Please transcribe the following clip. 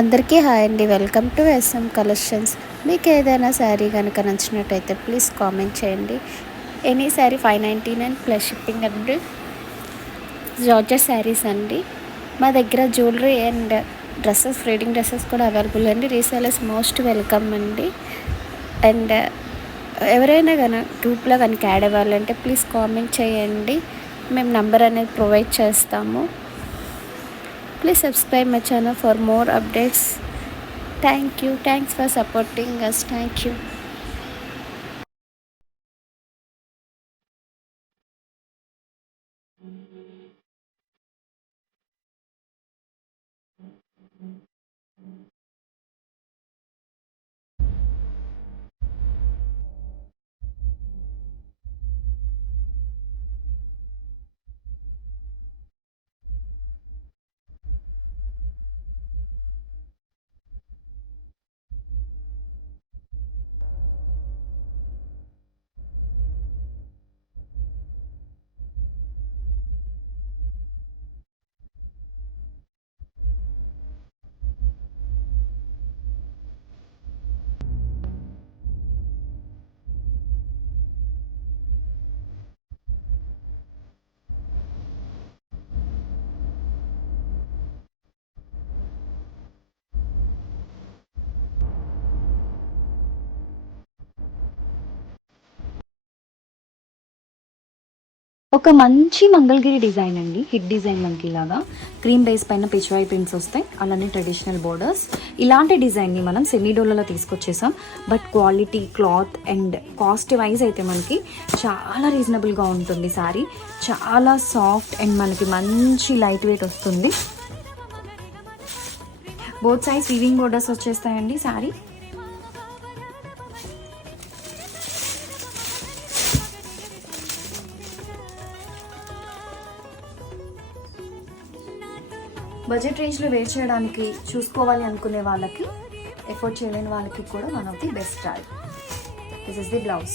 అందరికీ హాయ్ అండి. Welcome to S M collections. మీకు ఏదైనా శారీ కనుక నచ్చినట్టయితే ప్లీజ్ కామెంట్ చేయండి. ఎనీ శారీ 599 ప్లస్ షిప్పింగ్ అండి. జార్జెట్ శారీస్ అండి. మా దగ్గర jewellery and dresses, reading dresses కూడా అవైలబుల్ అండి. రీసేలర్స్ మోస్ట్ వెల్కమ్ అండి. అండ్ ఎవరైనా కనుక గ్రూప్లో కనుక యాడ్ అవ్వాలంటే ప్లీజ్ కామెంట్ చేయండి. మేము నంబర్ అనేది ప్రొవైడ్ చేస్తాము. Please subscribe my channel for more updates. Thank you. Thanks for supporting us. Thank you. ఒక మంచి మంగళగిరి డిజైన్ అండి. హిట్ డిజైన్ మనకి ఇలాగా క్రీమ్ బేస్ పైన పిచ్వాయి ప్రింట్స్ వస్తాయి, అలానే ట్రెడిషనల్ బోర్డర్స్. ఇలాంటి డిజైన్ని మనం సెమీ డోలలో తీసుకొచ్చేసాం. But quality, cloth and cost wise అయితే మనకి చాలా రీజనబుల్గా ఉంటుంది. శారీ చాలా సాఫ్ట్ అండ్ మనకి మంచి లైట్ వెయిట్ వస్తుంది. బోత్ సైజ్ వీవింగ్ బోర్డర్స్ వచ్చేస్తాయండి. శారీ బడ్జెట్ రేంజ్లో వేర్ చేయడానికి చూసుకోవాలి అనుకునే వాళ్ళకి, ఎఫోర్డ్ చేయలేని వాళ్ళకి కూడా one of the best style. This is the blouse.